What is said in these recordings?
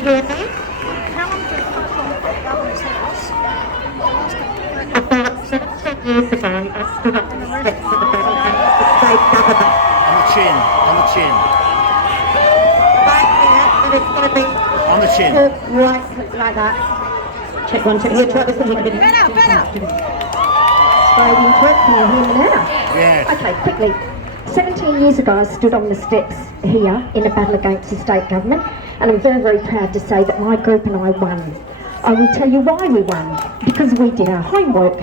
you hear me? About 17 years ago, I stood up on the steps of the state government. On the chin, on the chin. And it's going to be On the chin. right like that. Check one, check. Here, try this one. Better. Straight into it. Can you hear me now? Yes. Okay, quickly. 17 years ago, I stood on the steps here in a battle against the state government, and I'm very, very proud to say that my group and I won. I will tell you why we won. Because we did our homework.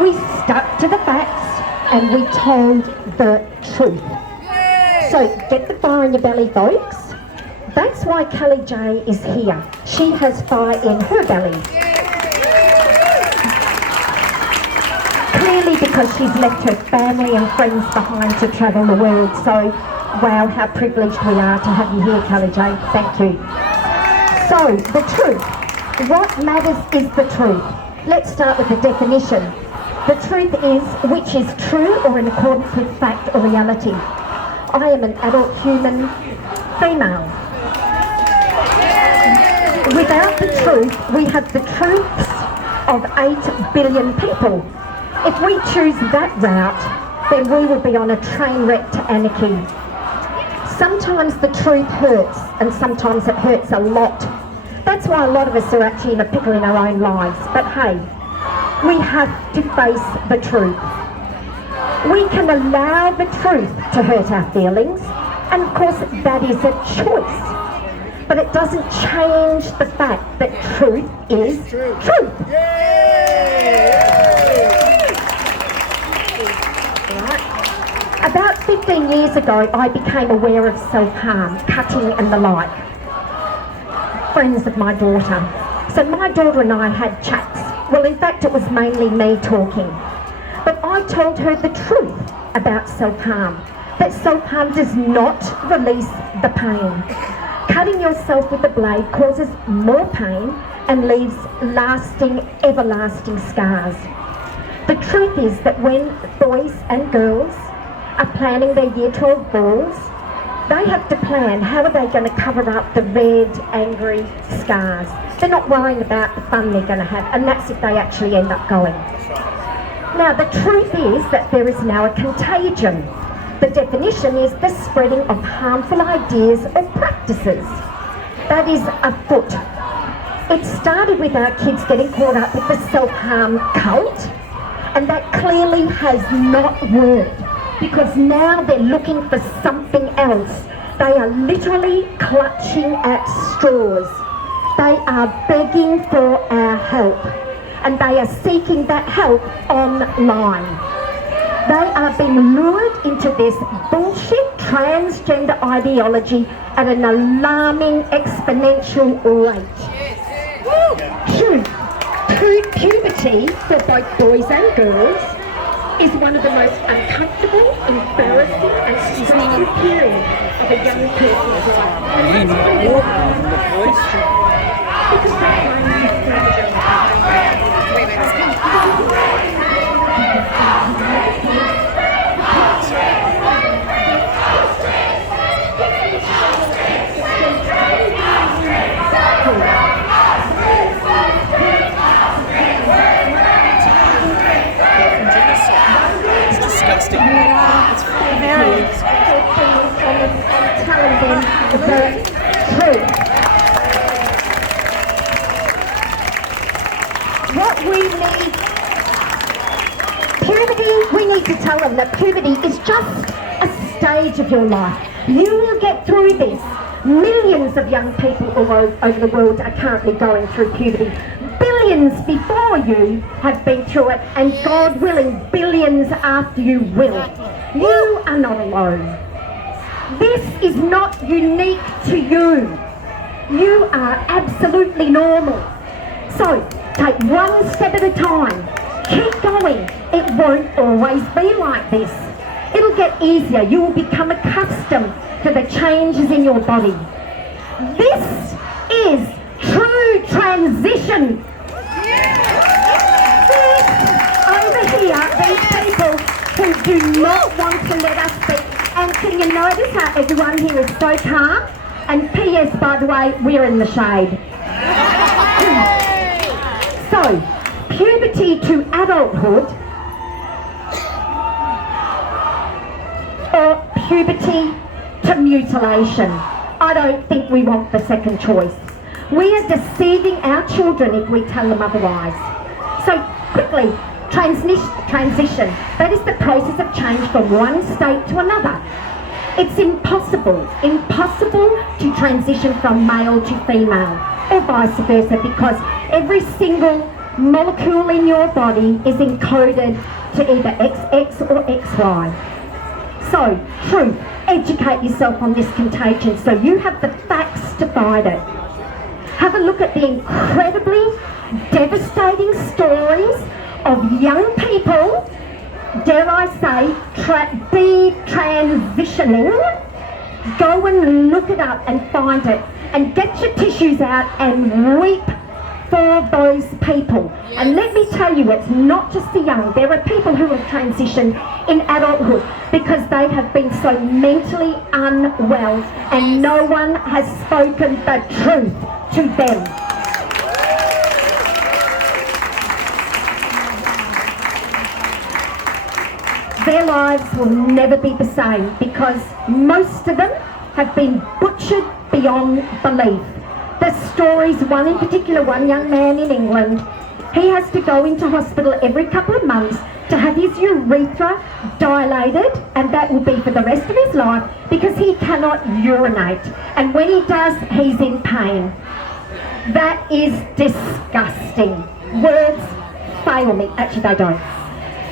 We stuck to the facts and we told the truth. So get the fire in your belly, folks. That's why Kelly J is here. She has fire in her belly. Clearly because she's left her family and friends behind to travel the world. So, wow, how privileged we are to have you here, Kelly J. Thank you. So, the truth. What matters is the truth. Let's start with the definition. The truth is which is true or in accordance with fact or reality. I am an adult human female. Without the truth, we have the truths of 8 billion people. If we choose that route, then we will be on a train wreck to anarchy. Sometimes the truth hurts, and sometimes it hurts a lot. That's why a lot of us are actually in a pickle in our own lives. But hey, we have to face the truth. We can allow the truth to hurt our feelings, and of course that is a choice. But it doesn't change the fact that truth is truth. Right. About 15 years ago, I became aware of self-harm, cutting and the like. Friends of my daughter. So my daughter and I had chats. Well, in fact, it was mainly me talking. But I told her the truth about self-harm. That self-harm does not release the pain. Cutting yourself with a blade causes more pain and leaves lasting, everlasting scars. The truth is that when boys and girls are planning their Year 12 balls, they have to plan how are they going to cover up the red, angry scars. They're not worrying about the fun they're going to have, and that's if they actually end up going. Now, the truth is that there is now a contagion. The definition is the spreading of harmful ideas or practices. That is afoot. It started with our kids getting caught up with the self-harm cult, and that clearly has not worked. Because now they're looking for something else. They are literally clutching at straws. They are begging for our help. And they are seeking that help online. They are being lured into this bullshit transgender ideology at an alarming exponential rate. Puberty for both boys and girls is one of the most uncomfortable, embarrassing and stressful period of a young person's Disgusting. It's very telling them the truth. What we need, puberty, we need to tell them that puberty is just a stage of your life. You will get through this. Millions of young people all over the world are currently going through puberty. Billions before you have been through it, and God willing, billions after you will. You are not alone. This is not unique to you. You are absolutely normal. So, take one step at a time. Keep going. It won't always be like this. It'll get easier. You will become accustomed to the changes in your body. This is true transition. Over here, these people who do not want to let us speak. And can you notice how everyone here is so calm? And P.S. by the way, we're in the shade. So, puberty to adulthood or puberty to mutilation. I don't think we want the second choice. We are deceiving our children if we tell them otherwise. So quickly, transition. That is the process of change from one state to another. It's impossible to transition from male to female or vice versa, because every single molecule in your body is encoded to either XX or XY. So, truth, educate yourself on this contagion so you have the facts to fight it. Have a look at the incredibly devastating stories of young people, dare I say, transitioning. Go and look it up and find it, and get your tissues out and weep for those people. Yes. And let me tell you, it's not just the young. There are people who have transitioned in adulthood because they have been so mentally unwell and no one has spoken the truth to them. Their lives will never be the same because most of them have been butchered beyond belief. The stories, one in particular, one young man in England, he has to go into hospital every couple of months to have his urethra dilated, and that will be for the rest of his life because he cannot urinate. And when he does, he's in pain. That is disgusting. Words fail me. Actually, they don't.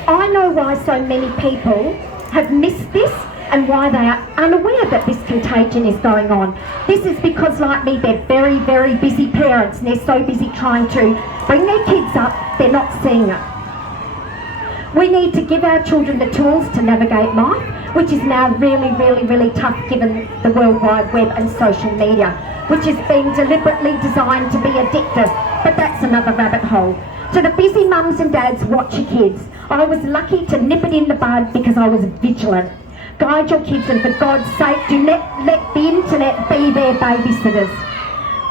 I know why so many people have missed this and why they are unaware that this contagion is going on. This is because, like me, they're very, very busy parents and they're so busy trying to bring their kids up, they're not seeing it. We need to give our children the tools to navigate life, which is now really, really, really tough given the World Wide Web and social media, which is being deliberately designed to be addictive, but that's another rabbit hole. To the busy mums and dads, watch your kids. I was lucky to nip it in the bud because I was vigilant. Guide your kids, and for God's sake, do not let the internet be their babysitters.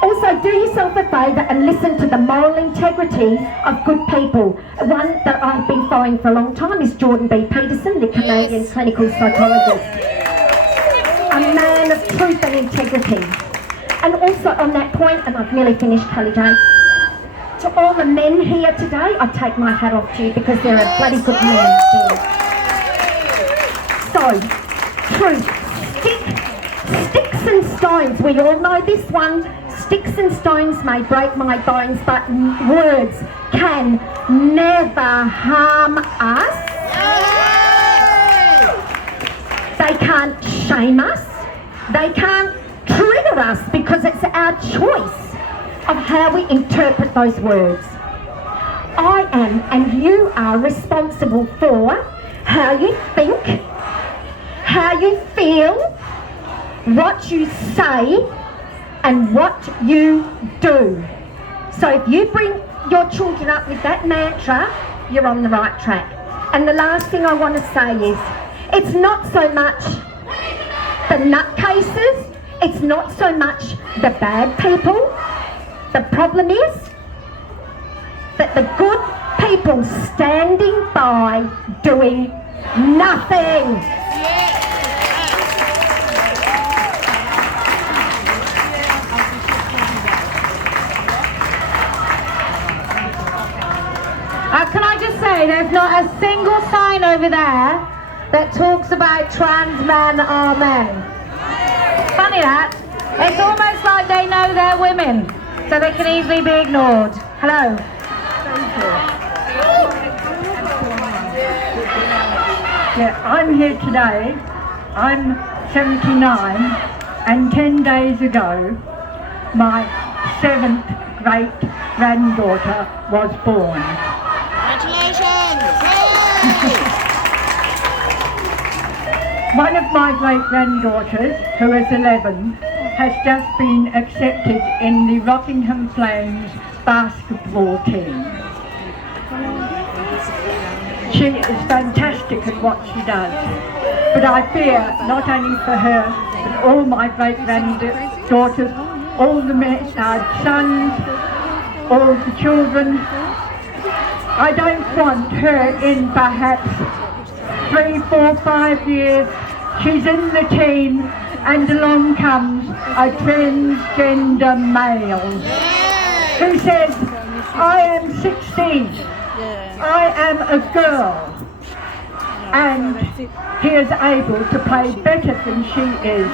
Also, do yourself a favour and listen to the moral integrity of good people. One that I've been following for a long time is Jordan B. Peterson, the Canadian clinical psychologist. A man of truth and integrity. And also on that point, and I've nearly finished, Kelly Jane, to all the men here today, I take my hat off to you because there are bloody good men here. So, truth. Sticks and stones. We all know this one. Sticks and stones may break my bones, but words can never harm us. They can't shame us. They can't trigger us because it's our choice of how we interpret those words. I am and you are responsible for how you think, how you feel, what you say, and what you do. So if you bring your children up with that mantra, you're on the right track. And the last thing I want to say is, it's not so much the nutcases, it's not so much the bad people. The problem is that the good people standing by doing nothing. Can I just say, there's not a single sign over there that talks about trans men are men. Funny that. It's almost like they know they're women, so they can easily be ignored. Hello. Yeah, I'm here today. I'm 79, and 10 days ago, my 7th great-granddaughter was born. One of my great-granddaughters, who is 11, has just been accepted in the Rockingham Flames basketball team. She is fantastic at what she does, but I fear not only for her, but all my great-granddaughters daughters, all the sons, all the children. I don't want her in perhaps 3, 4, 5 years. She's in the team and along comes a transgender male who says, I am 16, I am a girl, and he is able to play better than she is,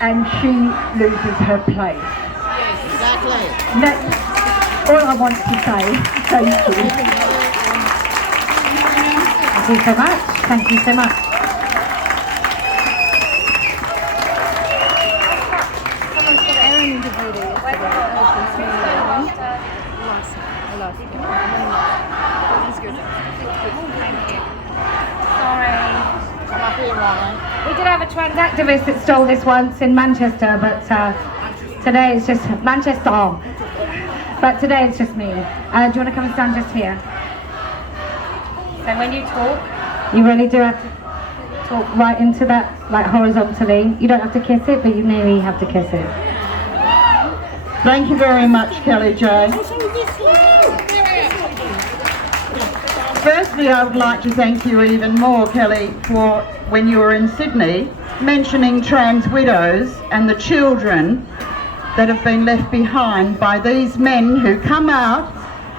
and she loses her place. Exactly. And that's all I want to say. Thank you. Thank you so much. Thank you so much. We did have a trans activist that stole this once in Manchester, but today it's just Manchester. But today it's just me. Do you want to come and stand just here? So when you talk, you really do have to talk right into that, like horizontally. You don't have to kiss it, but you maybe have to kiss it. Thank you very much, Kelly J. Firstly, I would like to thank you even more, Kelly, for when you were in Sydney, mentioning trans widows and the children that have been left behind by these men who come out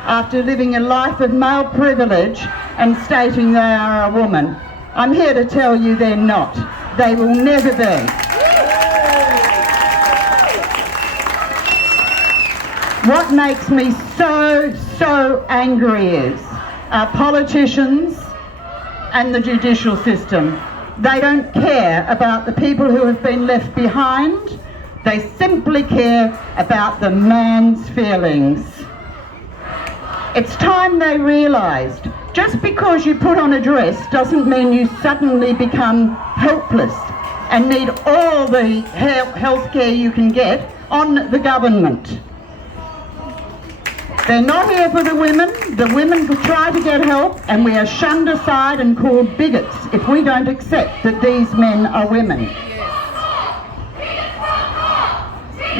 after living a life of male privilege and stating they are a woman. I'm here to tell you they're not. They will never be. What makes me so angry is our politicians and the judicial system. They don't care about the people who have been left behind. They simply care about the man's feelings. It's time they realised just because you put on a dress doesn't mean you suddenly become helpless and need all the health care you can get on the government. They're not here for the women. The women try to get help and we are shunned aside and called bigots if we don't accept that these men are women.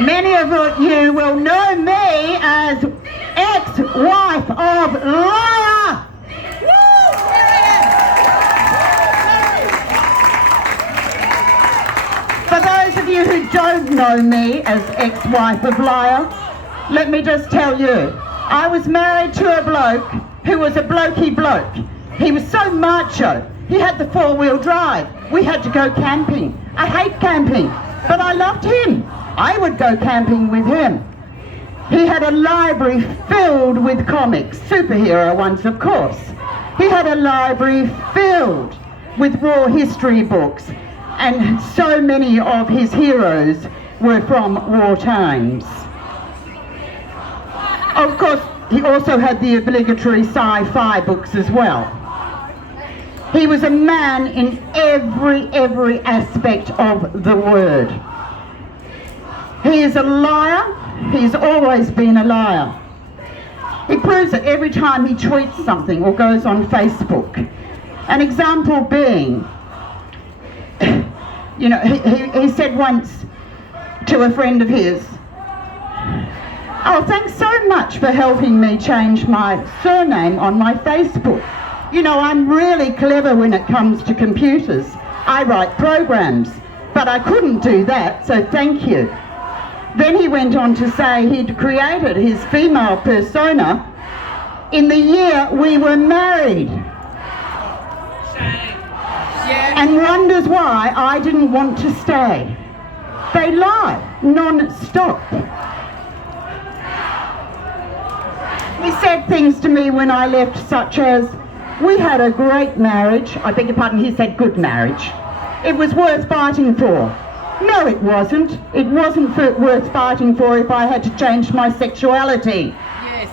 Many of you will know me as ex-wife of Liar. For those of you who don't know me as ex-wife of Liar, let me just tell you, I was married to a bloke who was a blokey bloke. He was so macho. He had the 4-wheel drive. We had to go camping. I hate camping, but I loved him. I would go camping with him. He had a library filled with comics, superhero ones of course. He had a library filled with war history books, and so many of his heroes were from war times. Of course, he also had the obligatory sci-fi books as well. He was a man in every aspect of the word. He is a liar. He's always been a liar. He proves it every time he tweets something or goes on Facebook. An example being, you know, he said once to a friend of his, "Oh, thanks so much for helping me change my surname on my Facebook. You know, I'm really clever when it comes to computers. I write programs, but I couldn't do that, so thank you." Then he went on to say he'd created his female persona in the year we were married. And wonders why I didn't want to stay. They lie non-stop. He said things to me when I left such as, "We had a great marriage." I beg your pardon, he said good marriage. "It was worth fighting for." No, it wasn't. It wasn't worth fighting for if I had to change my sexuality. Yes.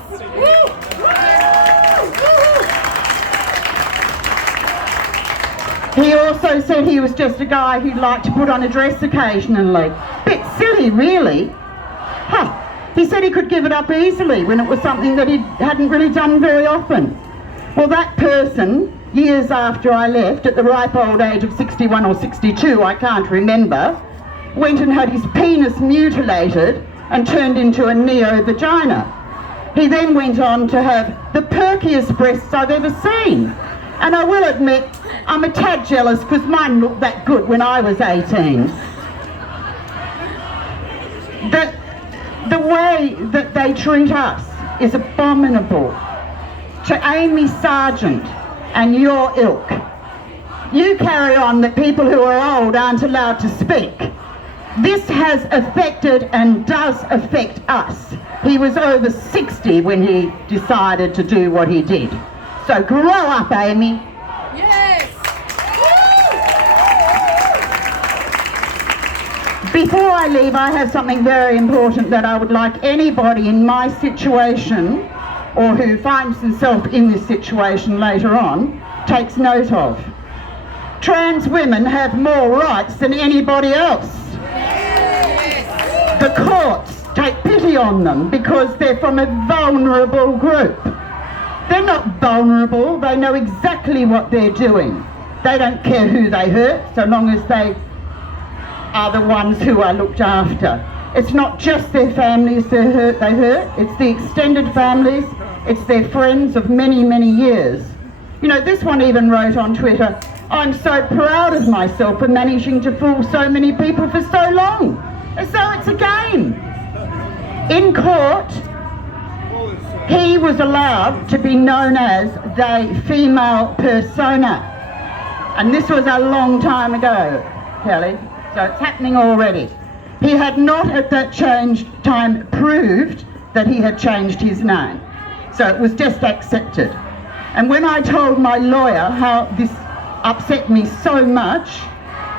He also said he was just a guy who liked to put on a dress occasionally. Bit silly, really. Huh. He said he could give it up easily when it was something that he hadn't really done very often. Well, that person, years after I left, at the ripe old age of 61 or 62, I can't remember, went and had his penis mutilated and turned into a neo-vagina. He then went on to have the perkiest breasts I've ever seen. And I will admit, I'm a tad jealous because mine looked that good when I was 18. The way that they treat us is abominable. To Amy Sargent and your ilk, you carry on that people who are old aren't allowed to speak. This has affected and does affect us. He was over 60 when he decided to do what he did. So grow up, Amy. Yes! Before I leave, I have something very important that I would like anybody in my situation, or who finds himself in this situation later on, takes note of. Trans women have more rights than anybody else. The courts take pity on them because they're from a vulnerable group. They're not vulnerable, they know exactly what they're doing. They don't care who they hurt, so long as they are the ones who are looked after. It's not just their families they hurt, it's the extended families, it's their friends of many, many years. You know, this one even wrote on Twitter, "I'm so proud of myself for managing to fool so many people for so long." As though it's a game. In court, he was allowed to be known as the female persona. And this was a long time ago, Kelly, so it's happening already. He had not at that time proved that he had changed his name. So it was just accepted. And when I told my lawyer how this upset me so much,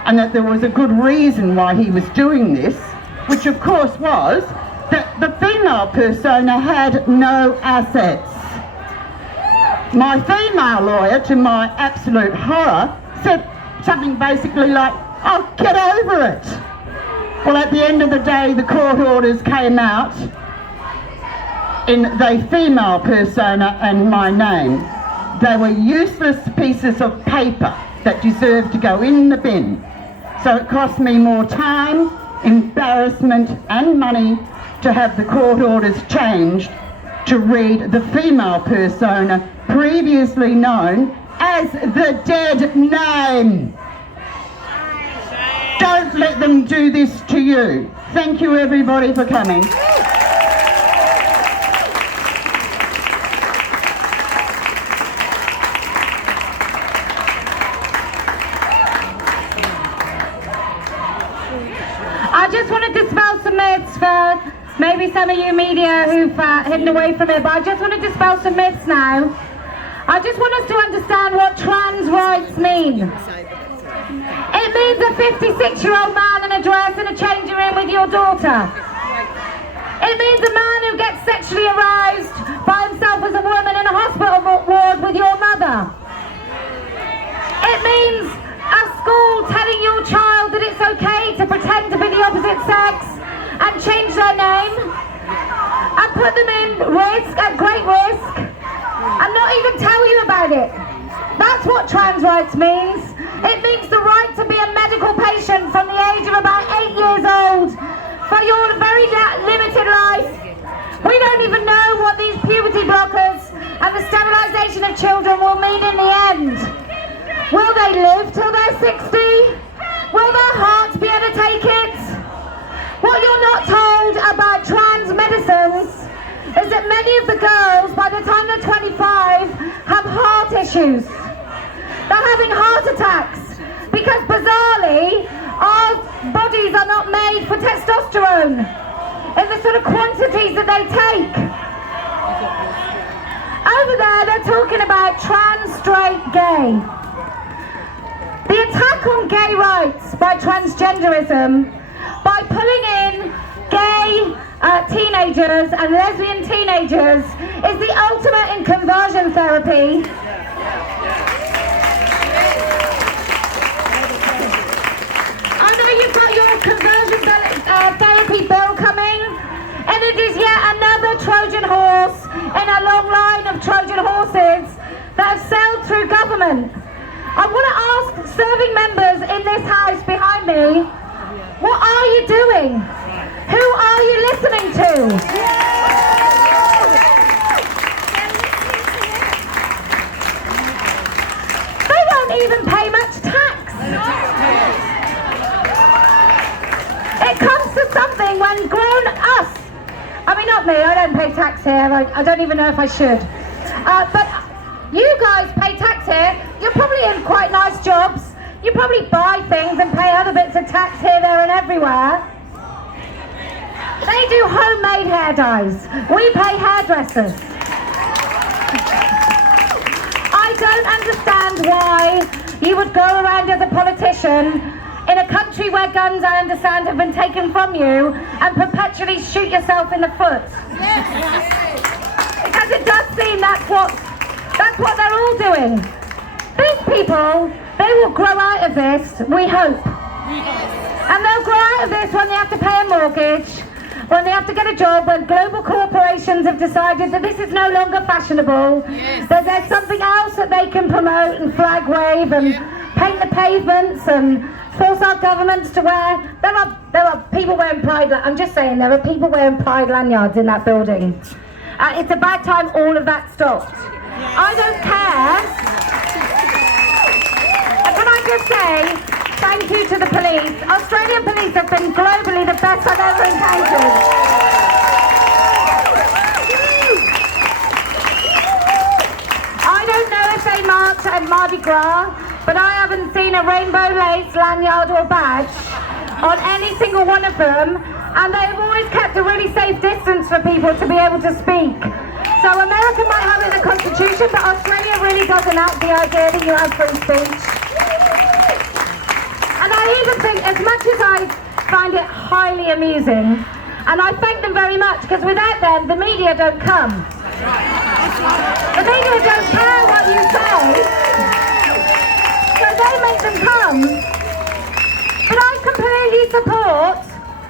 and that there was a good reason why he was doing this, which of course was that the female persona had no assets. My female lawyer, to my absolute horror, said something basically like, "Oh, get over it." Well, at the end of the day, the court orders came out in the female persona and my name. They were useless pieces of paper that deserved to go in the bin. So it cost me more time, embarrassment and money to have the court orders changed to read the female persona previously known as the dead name. Don't let them do this to you. Thank you everybody for coming. I just want to dispel some myths for maybe some of you media who've hidden away from it, but I just want to dispel some myths now. I just want us to understand what trans rights mean. It means a 56-year-old man in a dress in a changing room with your daughter. It means a man who gets sexually aroused by himself as a woman in a hospital ward with your mother. It means a school telling your child that it's okay to pretend to be the opposite sex and change their name and put them in risk, at great risk, and not even tell you about it. That's what trans rights means. It means the right to be a medical patient from the age of about 8 years old for your very limited life. We don't even know what these puberty blockers and the sterilisation of children will mean in the end. Will they live till they're 60? Will their hearts be able to take it? What you're not told about trans medicines is that many of the girls, by the time they're 25, have heart issues. They're having heart attacks because bizarrely our bodies are not made for testosterone in the sort of quantities that they take. Over there they're talking about trans, straight, gay. The attack on gay rights by transgenderism, by pulling in gay teenagers and lesbian teenagers, is the ultimate in conversion therapy. I know you've got your conversion therapy bill coming, and it is yet another Trojan horse in a long line of Trojan horses that have sailed through government. I want to ask serving members in this house behind me, What are you doing? Who are you listening to? They don't even pay much tax. It comes to something when grown-ups, I mean not me, I don't pay tax here, I don't even know if I should. But you guys pay tax here, you're probably in quite nice jobs, you probably buy things and pay other bits of tax here, there and everywhere. They do homemade hair dyes, we pay hairdressers. I don't understand why you would go around as a politician in a country where guns, I understand, have been taken from you and perpetually shoot yourself in the foot. Because it does seem that's what they're all doing. These people, they will grow out of this, we hope. And they'll grow out of this when they have to pay a mortgage, when they have to get a job, when global corporations have decided that this is no longer fashionable, that there's something else that they can promote and flag wave and paint the pavements and force our governments to wear. There are people wearing pride. I'm just saying, there are people wearing pride lanyards in that building. It's about time all of that stopped. I don't care. And can I just say thank you to the police. Australian police have been globally the best I've ever encountered. I don't know if they march at Mardi Gras, but I haven't seen a rainbow lace lanyard or badge on any single one of them, and they've always kept a really safe distance for people to be able to speak. So America might have it in the Constitution, but Australia really doesn't have the idea that you have free speech. And I even think, as much as I find it highly amusing, and I thank them very much, because without them, the media don't come. The media don't care what you say, so they make them come. But I completely support,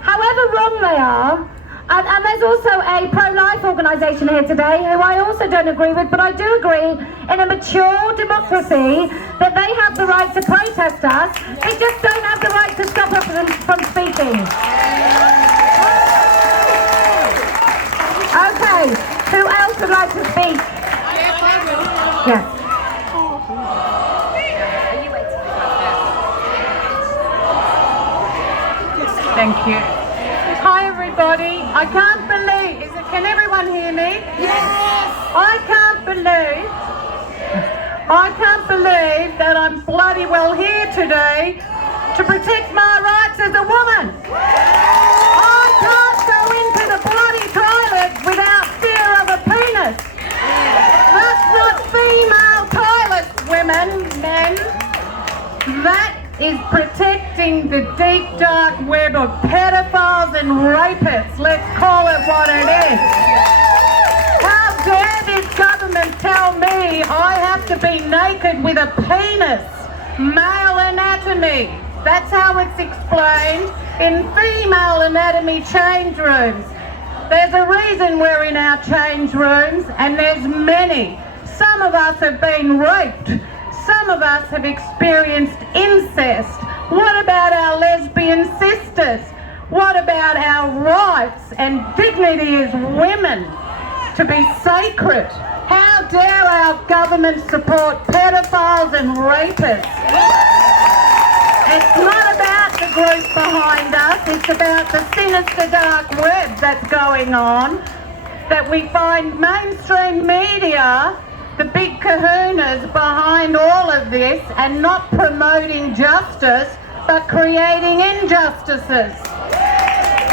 however wrong they are, and there's also a pro-life organisation here today who I also don't agree with, but I do agree in a mature democracy that they have the right to protest us. They just don't have the right to stop us from speaking. Okay, who else would like to speak? Yes. Thank you. Hi everybody. I can't believe, can everyone hear me? Yes! I can't believe that I'm bloody well here today to protect my rights as a woman. I can't go into the bloody toilet without fear of a penis. That's not female toilets, women, men. That is protecting the deep dark web of pedophiles and rapists. Let's call it what it is. How dare this government tell me I have to be naked with a penis? Male anatomy. That's how it's explained in female anatomy change rooms. There's a reason we're in our change rooms, and there's many. Some of us have been raped. Some of us have experienced incest. What about our lesbian sisters? What about our rights and dignity as women to be sacred? How dare our government support pedophiles and rapists? It's not about the group behind us, it's about the sinister dark web that's going on, that we find mainstream media the big kahunas behind all of this and not promoting justice but creating injustices.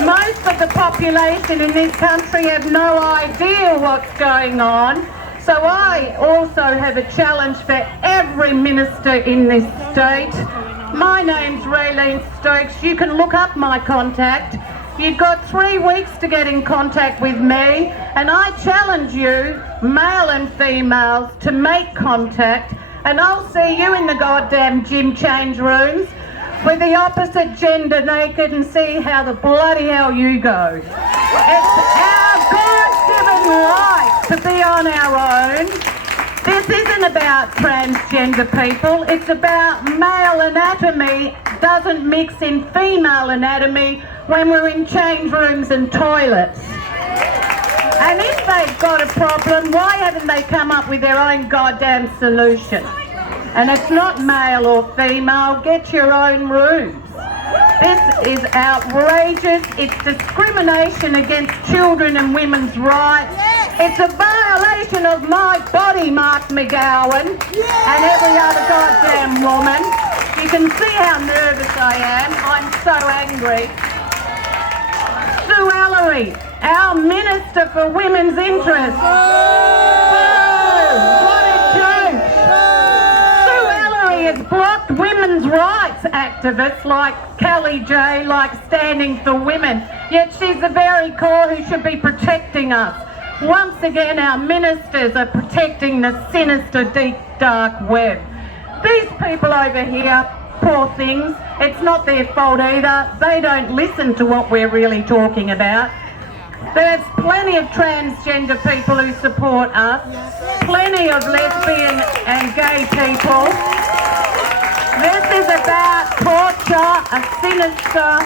Most of the population in this country have no idea what's going on, so I also have a challenge for every minister in this state. My name's Raylene Stokes. You can look up my contact. You've got 3 weeks to get in contact with me, and I challenge you, male and females, to make contact, and I'll see you in the goddamn gym change rooms with the opposite gender naked and see how the bloody hell you go. It's our God-given right to be on our own. This isn't about transgender people, it's about male anatomy doesn't mix in female anatomy when we're in change rooms and toilets. And if they've got a problem, why haven't they come up with their own goddamn solution? And it's not male or female, get your own rooms. This is outrageous. It's discrimination against children and women's rights. It's a violation of my body, Mark McGowan, and every other goddamn woman. You can see how nervous I am. I'm so angry. Sue Ellery, our Minister for Women's Interests. What a joke. Sue Ellery has blocked women's rights activists like Kelly J, like Standing for Women, yet she's the very core who should be protecting us. Once again, our ministers are protecting the sinister, deep, dark web. These people over here, poor things, it's not their fault either. They don't listen to what we're really talking about. There's plenty of transgender people who support us, plenty of lesbian and gay people. This is about torture, a sinister,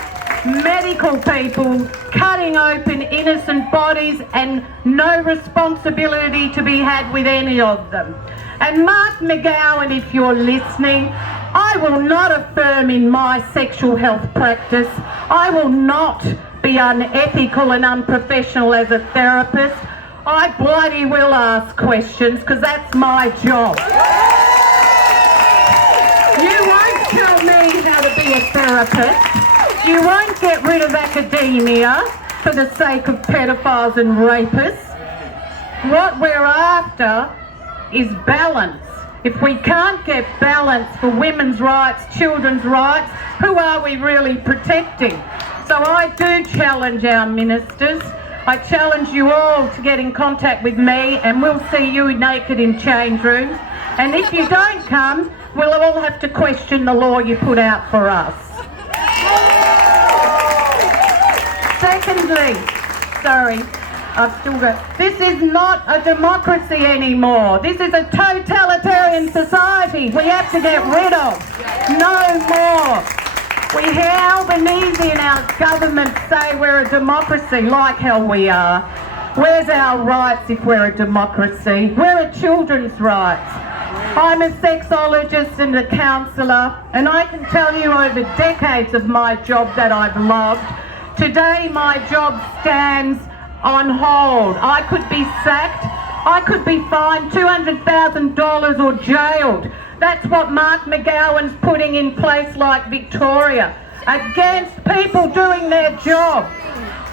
medical people cutting open innocent bodies and no responsibility to be had with any of them. And Mark McGowan, if you're listening, I will not affirm in my sexual health practice. I will not be unethical and unprofessional as a therapist. I bloody will ask questions because that's my job. You won't tell me how to be a therapist. You won't get rid of academia for the sake of pedophiles and rapists. What we're after is balance. If we can't get balance for women's rights, children's rights, who are we really protecting? So I do challenge our ministers. I challenge you all to get in contact with me and we'll see you naked in change rooms. And if you don't come, we'll all have to question the law you put out for us. Secondly, I've still got, this is not a democracy anymore. This is a totalitarian society we have to get rid of. No more. We hear Albanese in our government say we're a democracy, like hell we are. Where's our rights if we're a democracy? Where are children's rights? I'm a sexologist and a counsellor, and I can tell you over decades of my job that I've loved, today my job stands on hold. I could be sacked, I could be fined $200,000 or jailed. That's what Mark McGowan's putting in place like Victoria, against people doing their job.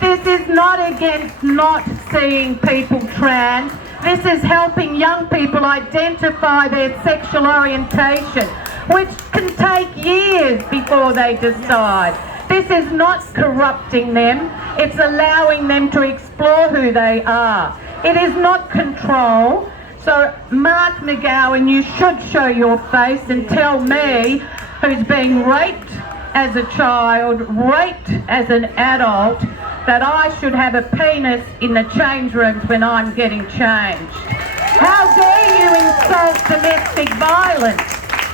This is not against not seeing people trans. This is helping young people identify their sexual orientation, which can take years before they decide. This is not corrupting them, it's allowing them to explore who they are. It is not control. So Mark McGowan, you should show your face and tell me, who's been raped as a child, raped as an adult, that I should have a penis in the change rooms when I'm getting changed. How dare you insult domestic violence?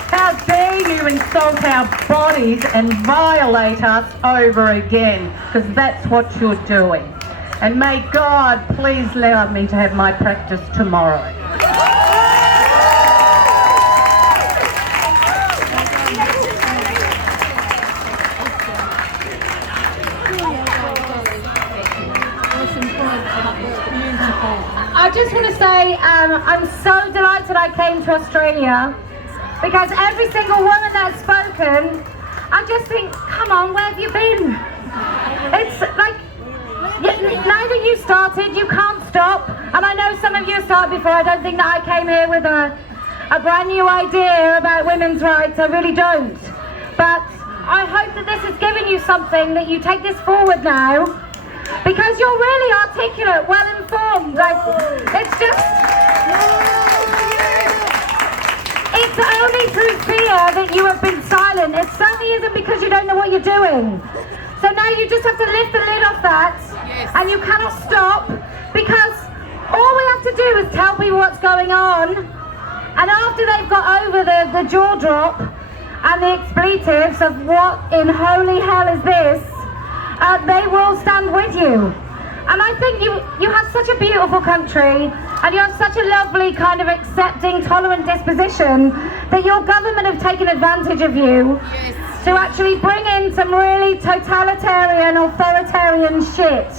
How dare you insult our bodies and violate us over again? Because that's what you're doing. And may God please allow me to have my practice tomorrow. I just want to say I'm so delighted I came to Australia, because every single woman that's spoken, I just think, come on, where have you been? It's like, now that you started, you can't stop. And I know some of you started before. I don't think that I came here with a brand new idea about women's rights. I really don't. But I hope that this has given you something, that you take this forward now, because you're really articulate, well informed. Like, it's just, it's only through fear that you have been silent. It certainly isn't because you don't know what you're doing. So now you just have to lift the lid off that, and you cannot stop, because all we have to do is tell people what's going on, and after they've got over the jaw drop, and the expletives of what in holy hell is this, they will stand with you. And I think you have such a beautiful country, and you have such a lovely kind of accepting, tolerant disposition, that your government have taken advantage of you to actually bring in some really totalitarian, authoritarian shit.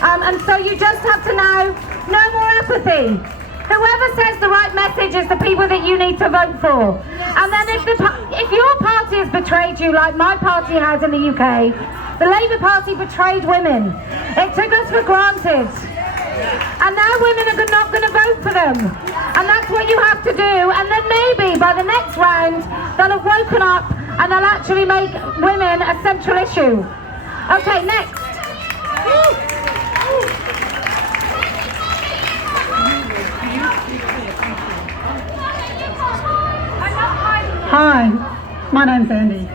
And so you just have to know, no more apathy. Whoever says the right message is the people that you need to vote for. And then if your party has betrayed you, like my party has in the UK, the Labour Party betrayed women. It took us for granted. And now women are not going to vote for them. And that's what you have to do. And then maybe by the next round, they'll have woken up and they'll actually make women a central issue. Okay, next. Hi, my name's Andy.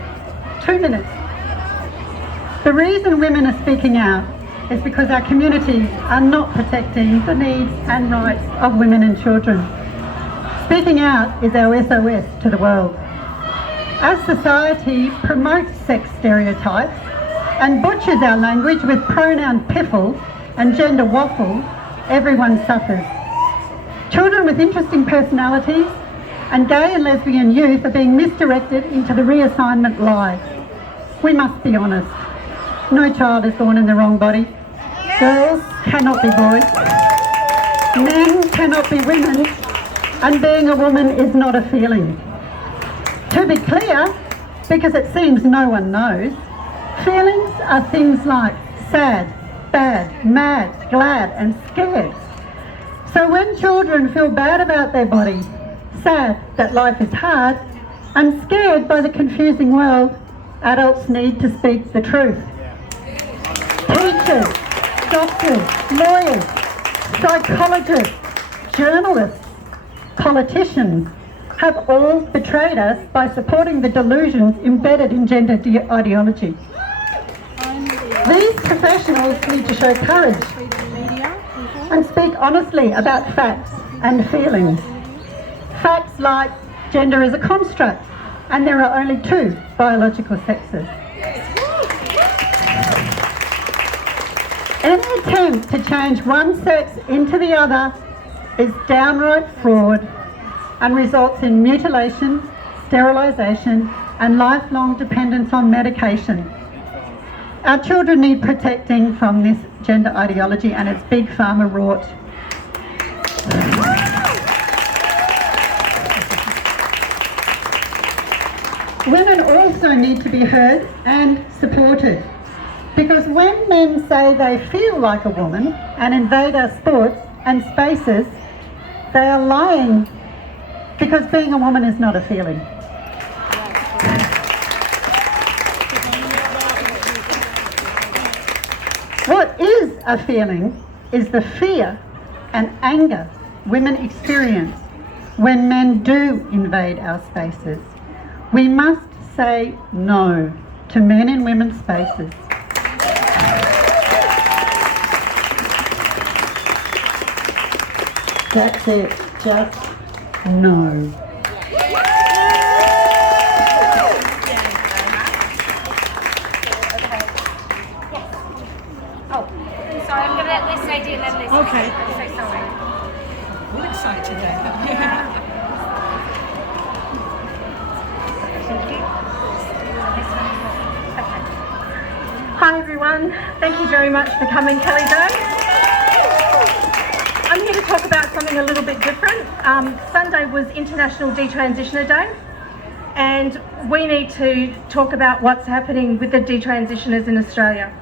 2 minutes. The reason women are speaking out is because our communities are not protecting the needs and rights of women and children. Speaking out is our SOS to the world. As society promotes sex stereotypes and butchers our language with pronoun piffle and gender waffle, everyone suffers. Children with interesting personalities and gay and lesbian youth are being misdirected into the reassignment lie. We must be honest. No child is born in the wrong body. Girls cannot be boys. Men cannot be women. And being a woman is not a feeling. To be clear, because it seems no one knows, feelings are things like sad, bad, mad, glad and scared. So when children feel bad about their body, sad that life is hard, and scared by the confusing world, adults need to speak the truth. Teachers, doctors, lawyers, psychologists, journalists, politicians have all betrayed us by supporting the delusions embedded in gender ideology. These professionals need to show courage and speak honestly about facts and feelings. Facts like gender is a construct and there are only 2 biological sexes. Any attempt to change one sex into the other is downright fraud and results in mutilation, sterilisation and lifelong dependence on medication. Our children need protecting from this gender ideology and its big pharma rot. Women also need to be heard and supported, because when men say they feel like a woman and invade our sports and spaces, they are lying, because being a woman is not a feeling. What is a feeling is the fear and anger women experience when men do invade our spaces. We must say no to men in women's spaces. That's it, just no. Sorry, I'm going to let this lady and then this. Okay. I'm so sorry. All excited then. Hi everyone, thank you very much for coming, Kelly Day. I'm here to talk about something a little bit different. Sunday was International Detransitioner Day, and we need to talk about what's happening with the detransitioners in Australia.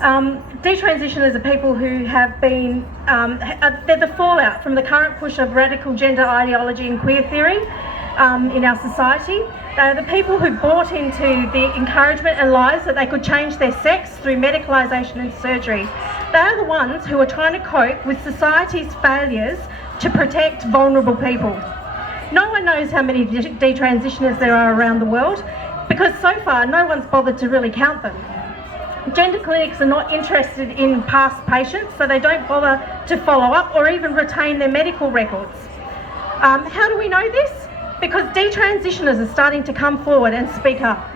Detransitioners are people who have been, they're the fallout from the current push of radical gender ideology and queer theory in our society. They're the people who bought into the encouragement and lies that they could change their sex through medicalisation and surgery. They are the ones who are trying to cope with society's failures to protect vulnerable people. No one knows how many detransitioners there are around the world, because so far no one's bothered to really count them. Gender clinics are not interested in past patients, so they don't bother to follow up or even retain their medical records. How do we know this? because detransitioners are starting to come forward and speak up.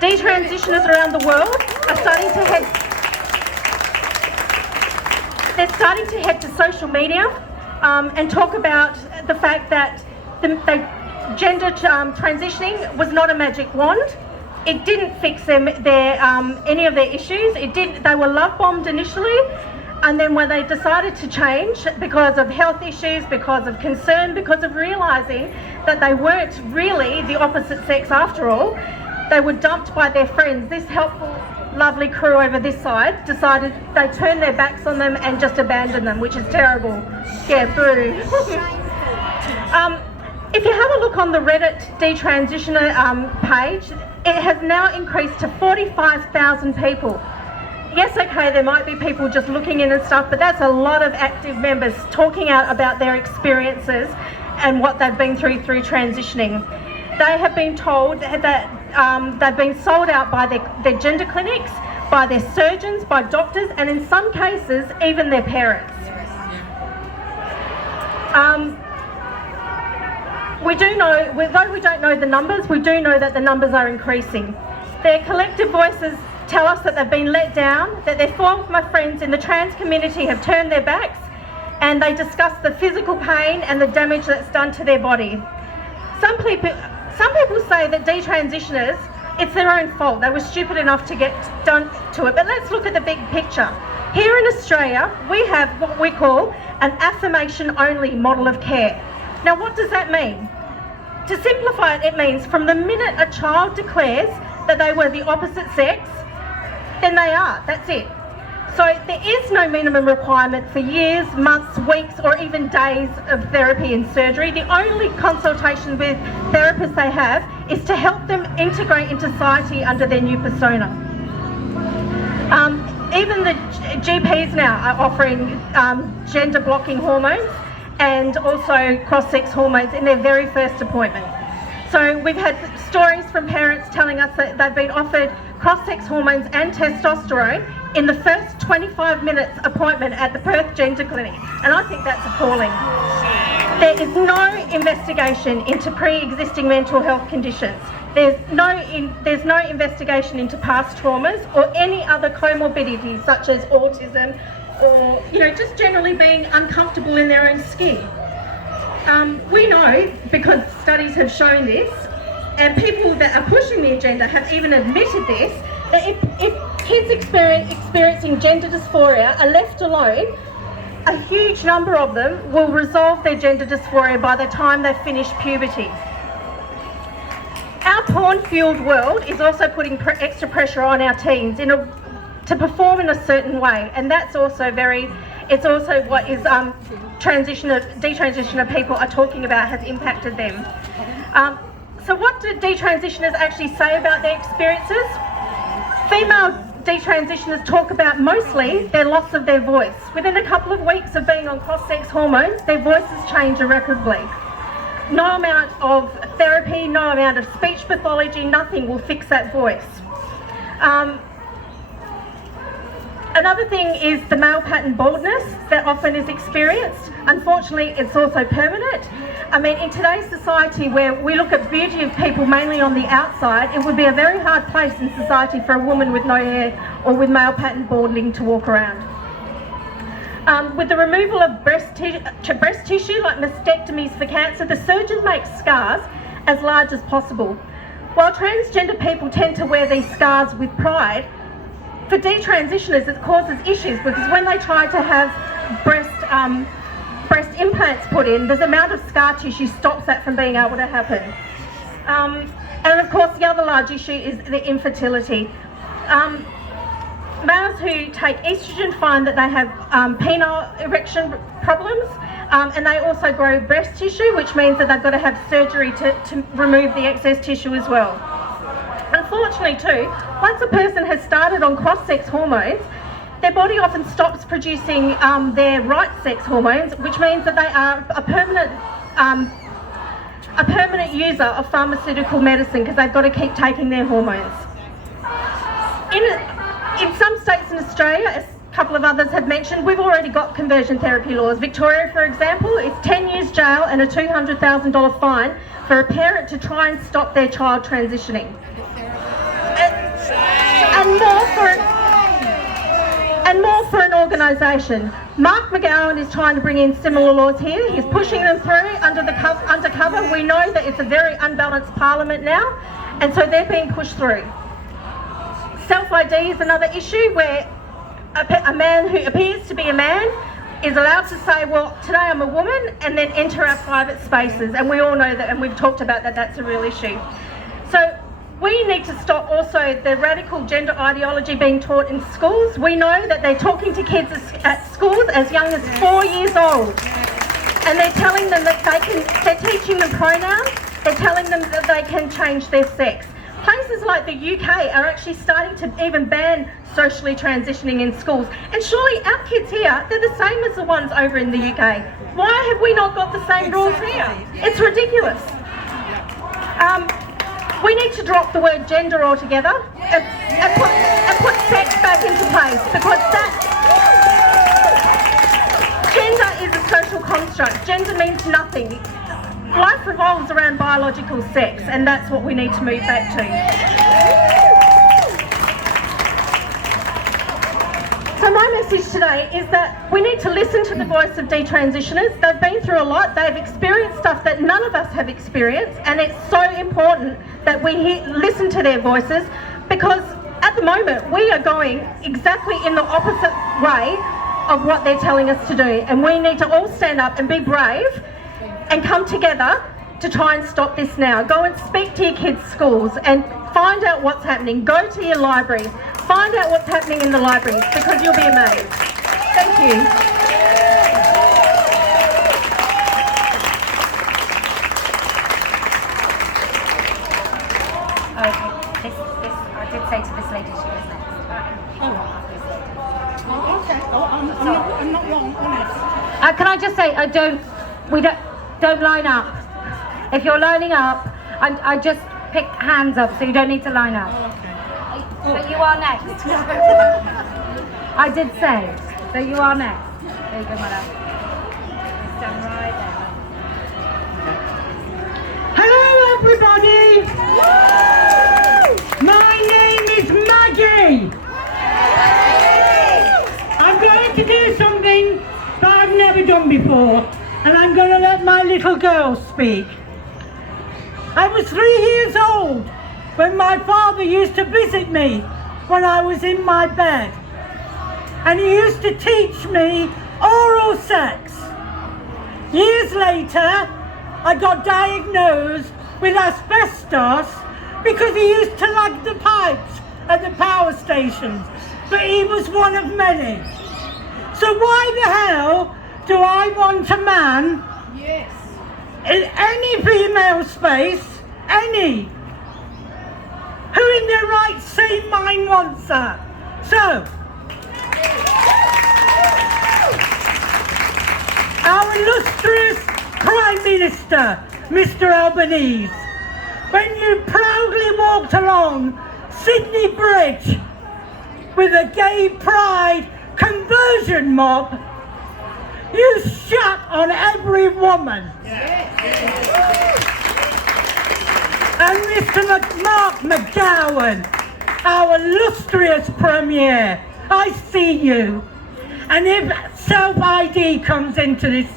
Detransitioners around the world are starting to head to social media and talk about the fact that the gender transitioning was not a magic wand. It didn't fix any of their issues. They were love bombed initially, and then when they decided to change because of health issues, because of concern, because of realising that they weren't really the opposite sex after all, they were dumped by their friends. This helpful, lovely crew over this side decided they turned their backs on them and just abandoned them, which is terrible. Yeah, boo. If you have a look on the Reddit detransitioner page, it has now increased to 45,000 people. Yes, okay, there might be people just looking in and stuff, but that's a lot of active members talking out about their experiences and what they've been through transitioning. They have been told that they've been sold out by their gender clinics, by their surgeons, by doctors, and in some cases, even their parents. We do know, though we don't know the numbers, we do know that the numbers are increasing. Their collective voices tell us that they've been let down, that their former friends in the trans community have turned their backs, and they discuss the physical pain and the damage that's done to their body. Some people say that detransitioners, it's their own fault. They were stupid enough to get done to it. But let's look at the big picture. Here in Australia, we have what we call an affirmation-only model of care. Now, what does that mean? To simplify it, it means from the minute a child declares that they were the opposite sex, then they are. That's it. So there is no minimum requirement for years, months, weeks, or even days of therapy and surgery. The only consultation with therapists they have is to help them integrate into society under their new persona. Even the GPs now are offering gender blocking hormones and also cross-sex hormones in their very first appointment. So we've had stories from parents telling us that they've been offered cross-sex hormones and testosterone in the first 25 minutes appointment at the Perth Gender Clinic, and I think that's appalling. There is no investigation into pre-existing mental health conditions. There's no investigation into past traumas or any other comorbidities such as autism or, just generally being uncomfortable in their own skin. We know, because studies have shown this, and people that are pushing the agenda have even admitted this, that if kids experiencing gender dysphoria are left alone, a huge number of them will resolve their gender dysphoria by the time they've finished puberty. Our porn-fueled world is also putting extra pressure on our teens to perform in a certain way, and that's also it's also what is detransitioner people are talking about has impacted them. So what do detransitioners actually say about their experiences? Female detransitioners talk about mostly their loss of their voice. Within a couple of weeks of being on cross-sex hormones, their voices change irreparably. No amount of therapy, no amount of speech pathology, nothing will fix that voice. Another thing is the male pattern baldness that often is experienced. Unfortunately, it's also permanent. I mean, in today's society where we look at beauty of people mainly on the outside, it would be a very hard place in society for a woman with no hair or with male pattern balding to walk around. With the removal of breast tissue, like mastectomies for cancer, the surgeon makes scars as large as possible. While transgender people tend to wear these scars with pride, for detransitioners it causes issues because when they try to have breast implants put in, the amount of scar tissue stops that from being able to happen. And of course the other large issue is the infertility. Males who take estrogen find that they have penile erection problems, and they also grow breast tissue, which means that they've got to have surgery to remove the excess tissue as well. Unfortunately too, once a person has started on cross-sex hormones, their body often stops producing their right sex hormones, which means that they are a permanent user of pharmaceutical medicine because they've got to keep taking their hormones. In some states in Australia, couple of others have mentioned, we've already got conversion therapy laws. Victoria, for example, is 10 years jail and a $200,000 fine for a parent to try and stop their child transitioning. And more for an organisation. Mark McGowan is trying to bring in similar laws here. He's pushing them through undercover. We know that it's a very unbalanced parliament now, and so they're being pushed through. Self-ID is another issue where a man who appears to be a man is allowed to say, well, today I'm a woman, and then enter our private spaces. And we all know that, and we've talked about that, that's a real issue. So we need to stop also the radical gender ideology being taught in schools. We know that they're talking to kids at schools as young as 4 years old. And they're telling them that they're teaching them pronouns, they're telling them that they can change their sex. Places like the UK are actually starting to even ban socially transitioning in schools. And surely our kids here, they're the same as the ones over in the UK. Why have we not got the same rules here? It's ridiculous. We need to drop the word gender altogether and put sex back into place, because that gender is a social construct. Gender means nothing. Life revolves around biological sex, and that's what we need to move back to. So my message today is that we need to listen to the voice of detransitioners. They've been through a lot, they've experienced stuff that none of us have experienced, and it's so important that we listen to their voices, because at the moment we are going exactly in the opposite way of what they're telling us to do, and we need to all stand up and be brave and come together to try and stop this now. Go and speak to your kids' schools and find out what's happening. Go to your libraries, find out what's happening in the libraries, because you'll be amazed. Thank you. Okay, I did say to this lady she was next. Oh, okay. Oh, I'm not wrong, honest. Can I just say, we don't line up. If you're lining up, I just pick hands up, so you don't need to line up. But you are next. I did say, so you are next. There you go, my love. Stand right there. Hello, everybody. My name is Maggie. I'm going to do something that I've never done before, and I'm going to let my little girl speak. I was 3 years old when my father used to visit me when I was in my bed, and he used to teach me oral sex. Years later, I got diagnosed with asbestos because he used to lug the pipes at the power stations, but he was one of many. So why the hell do I want a man in any female space, any, who in their right sane mind wants that? So, our illustrious Prime Minister, Mr. Albanese, when you proudly walked along Sydney Bridge with a gay pride conversion mob, you shat on every woman. And Mr. Mark McGowan, our illustrious Premier, I see you. And if self-ID comes into this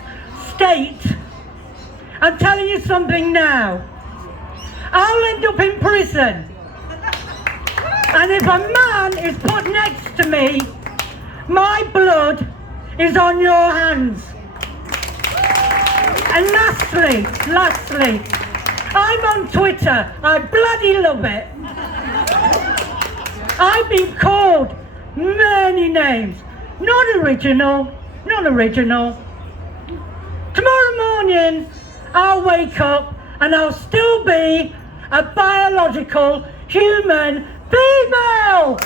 state, I'm telling you something now, I'll end up in prison. And if a man is put next to me, my blood is on your hands. And lastly, I'm on Twitter. I bloody love it. I've been called many names. Not original. Tomorrow morning, I'll wake up and I'll still be a biological human female.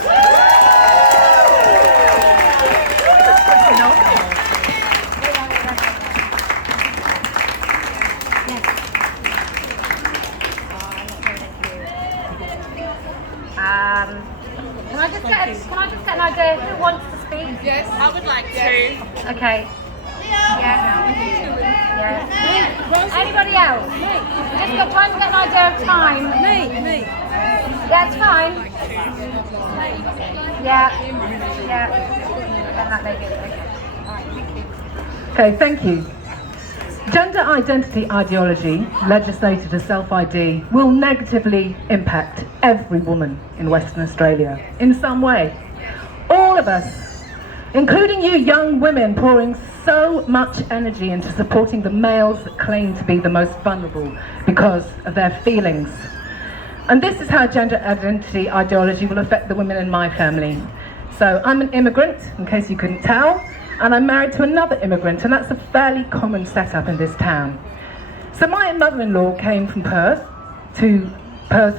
Can I just get an idea who wants to speak? Yes, I would like to. Okay. Yeah. Anybody else? Just got time to get an idea of time. Me. That's fine. Yeah. And that may be it. Okay. Okay, thank you. Gender identity ideology, legislated as self-ID, will negatively impact every woman in Western Australia in some way. All of us, including you young women, pouring so much energy into supporting the males that claim to be the most vulnerable because of their feelings. And this is how gender identity ideology will affect the women in my family. So I'm an immigrant, in case you couldn't tell, and I'm married to another immigrant, and that's a fairly common setup in this town. So my mother-in-law came from Perth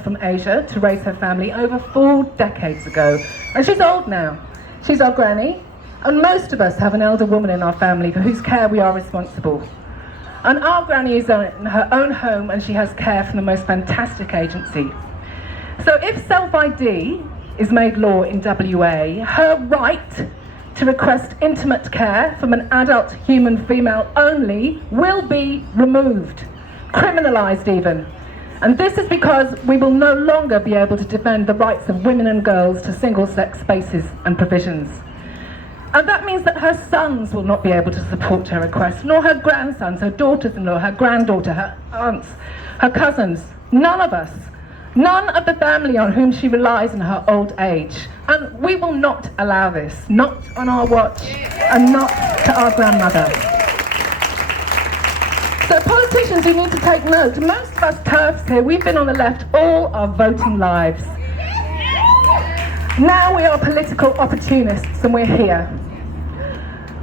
from Asia to raise her family over 4 decades ago, and she's old now. She's our granny, and most of us have an elder woman in our family for whose care we are responsible. And our granny is in her own home, and she has care from the most fantastic agency. So if self-ID is made law in WA, her right to request intimate care from an adult human female only will be removed, criminalised even. And this is because we will no longer be able to defend the rights of women and girls to single-sex spaces and provisions. And that means that her sons will not be able to support her request, nor her grandsons, her daughters-in-law, her granddaughter, her aunts, her cousins, none of us. None of the family on whom she relies in her old age. And we will not allow this, not on our watch, and not to our grandmother. So politicians, you need to take note. Most of us TERFs here, we've been on the left all our voting lives. Now we are political opportunists, and we're here.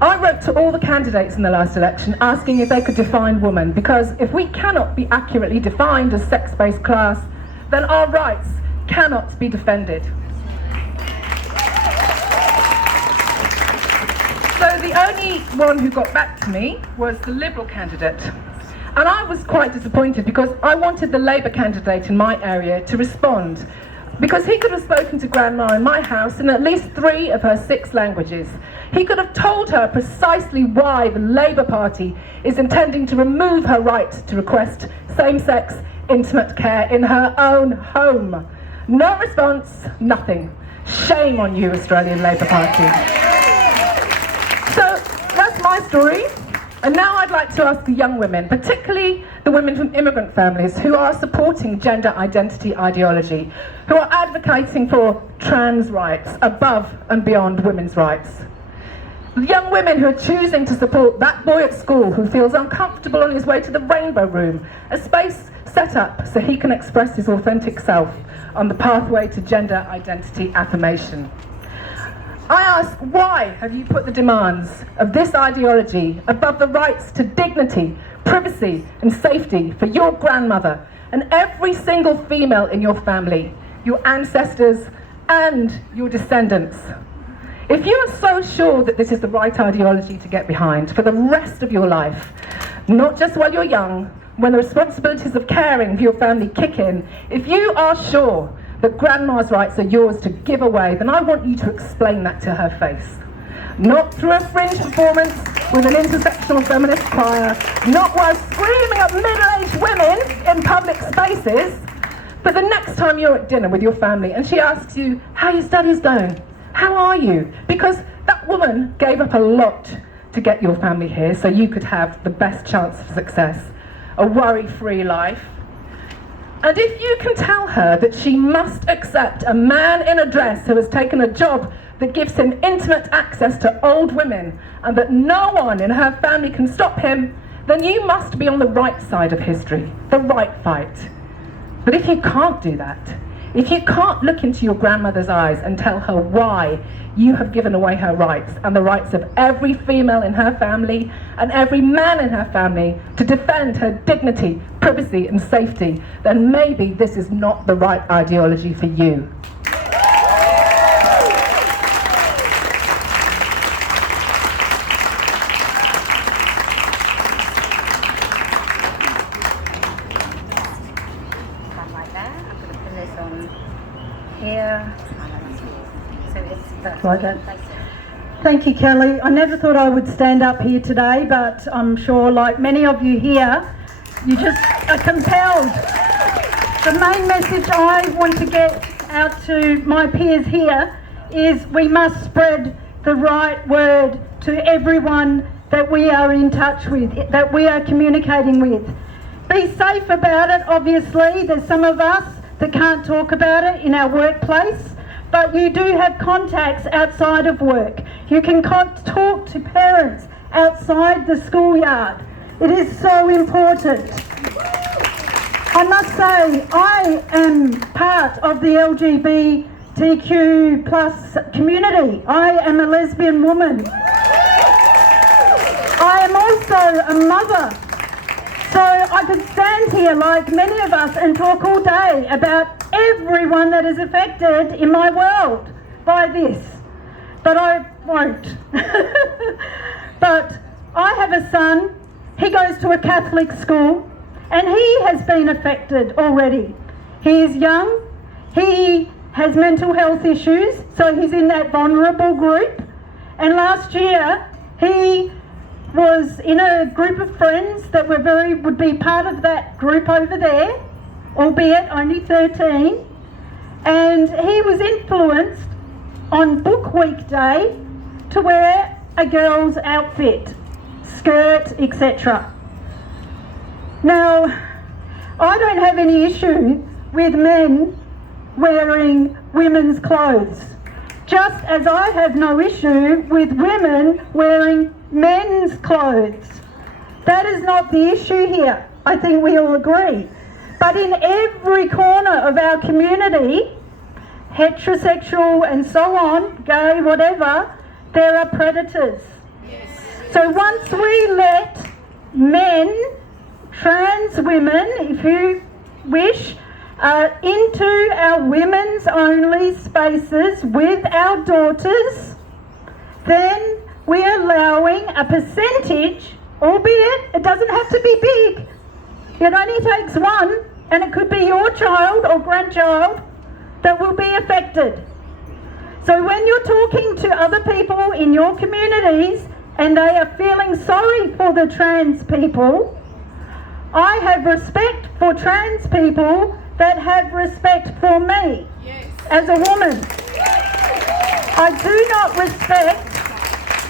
I wrote to all the candidates in the last election asking if they could define woman, because if we cannot be accurately defined as sex-based class, then our rights cannot be defended. So the only one who got back to me was the Liberal candidate. And I was quite disappointed because I wanted the Labour candidate in my area to respond, because he could have spoken to Grandma in my house in at least 3 of her 6 languages. He could have told her precisely why the Labour Party is intending to remove her right to request same-sex intimate care in her own home. No response, nothing. Shame on you, Australian Labour Party. So that's my story. And now I'd like to ask the young women, particularly the women from immigrant families who are supporting gender identity ideology, who are advocating for trans rights above and beyond women's rights. The young women who are choosing to support that boy at school who feels uncomfortable on his way to the Rainbow Room, a space set up so he can express his authentic self on the pathway to gender identity affirmation. I ask, why have you put the demands of this ideology above the rights to dignity, privacy and safety for your grandmother and every single female in your family, your ancestors and your descendants? If you are so sure that this is the right ideology to get behind for the rest of your life, not just while you're young, when the responsibilities of caring for your family kick in, if you are sure that grandma's rights are yours to give away, then I want you to explain that to her face. Not through a fringe performance with an intersectional feminist choir, not while screaming at middle-aged women in public spaces, but the next time you're at dinner with your family and she asks you, how are your studies going? How are you? Because that woman gave up a lot to get your family here so you could have the best chance of success, a worry-free life. And if you can tell her that she must accept a man in a dress who has taken a job that gives him intimate access to old women and that no one in her family can stop him, then you must be on the right side of history, the right fight. But if you can't do that, if you can't look into your grandmother's eyes and tell her why you have given away her rights and the rights of every female in her family and every man in her family to defend her dignity, privacy and safety, then maybe this is not the right ideology for you. Here. So it's Like that? Thank you, Kelly. I never thought I would stand up here today, but I'm sure, like many of you here, you just are compelled. The main message I want to get out to my peers here is we must spread the right word to everyone that we are in touch with, that we are communicating with. Be safe about it, obviously. There's some of us that can't talk about it in our workplace, but you do have contacts outside of work. You can talk to parents outside the schoolyard. It is so important. I must say, I am part of the LGBTQ plus community. I am a lesbian woman. I am also a mother. So I could stand here like many of us and talk all day about everyone that is affected in my world by this. But I won't. But I have a son, he goes to a Catholic school, and he has been affected already. He is young, he has mental health issues, so he's in that vulnerable group. And last year, he was in a group of friends that would be part of that group over there, albeit only 13. And he was influenced on Book Week Day to wear a girl's outfit, skirt, etc. Now, I don't have any issue with men wearing women's clothes, just as I have no issue with women wearing men's clothes. That is not the issue here. I think we all agree. But in every corner of our community, heterosexual and so on, gay, whatever, there are predators. So once we let men, trans women, if you wish, into our women's only spaces with our daughters, then we're allowing a percentage, albeit it doesn't have to be big. It only takes one, and it could be your child or grandchild that will be affected. So when you're talking to other people in your communities and they are feeling sorry for the trans people, I have respect for trans people that have respect for me as a woman. I do not respect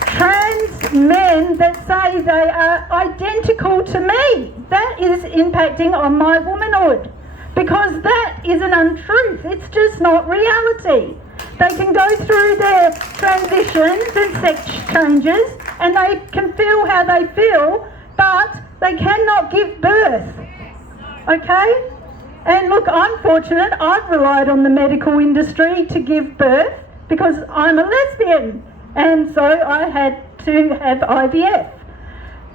trans men that say they are identical to me. That is impacting on my womanhood, because that is an untruth. It's just not reality. They can go through their transitions and sex changes and they can feel how they feel, but they cannot give birth. Okay? And look, I'm fortunate. I've relied on the medical industry to give birth because I'm a lesbian, and so I had to have IVF.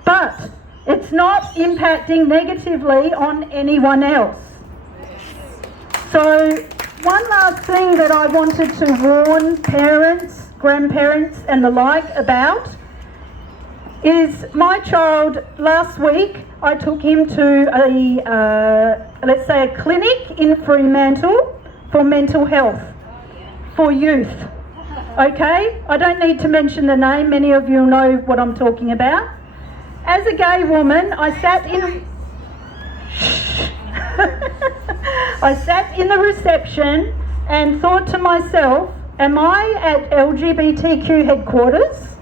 But it's not impacting negatively on anyone else. So one last thing that I wanted to warn parents, grandparents and the like about is my child. Last week I took him to let's say a clinic in Fremantle for mental health for youth. Okay, I don't need to mention the name, many of you know what I'm talking about. As a gay woman, I sat in the reception and thought to myself, am I at LGBTQ headquarters?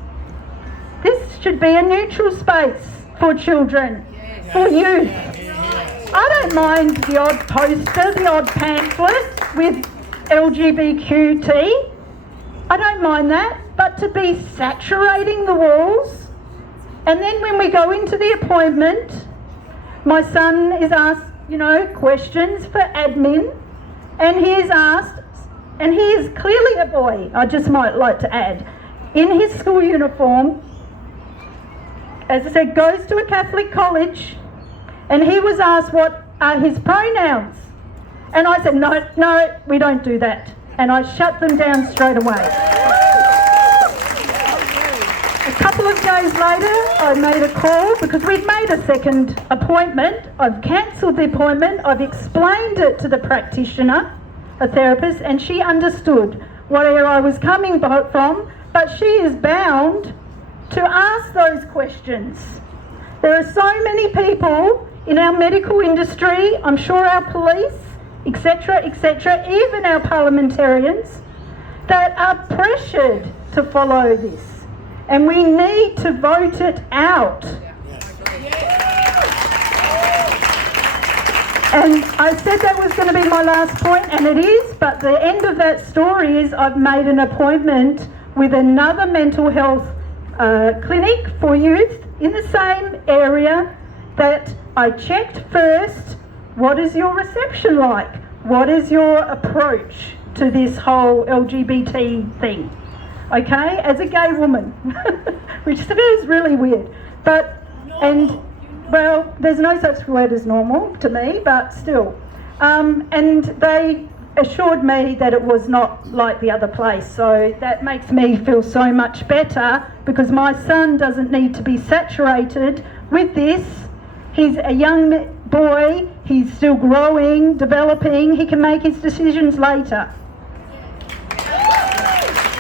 This should be a neutral space for children, for youth. I don't mind the odd poster, the odd pamphlet with LGBTQ. I don't mind that, but to be saturating the walls. And then when we go into the appointment, my son is asked, questions for admin, and he is asked, and he is clearly a boy, I just might like to add, in his school uniform, as I said, goes to a Catholic college, and he was asked what are his pronouns. And I said, no, we don't do that. And I shut them down straight away. A couple of days later, I made a call because we'd made a second appointment. I've cancelled the appointment. I've explained it to the practitioner, a therapist, and she understood where I was coming from, but she is bound to ask those questions. There are so many people in our medical industry, I'm sure our police, etc., even our parliamentarians, that are pressured to follow this. And we need to vote it out. And I said that was going to be my last point, and it is, but the end of that story is I've made an appointment with another mental health clinic for youth in the same area that I checked first. What is your reception like? What is your approach to this whole LGBT thing? Okay, as a gay woman, which is really weird. Well, there's no such word as normal to me, but still. And they assured me that it was not like the other place, so that makes me feel so much better, because my son doesn't need to be saturated with this. He's a young boy, he's still growing, developing, he can make his decisions later.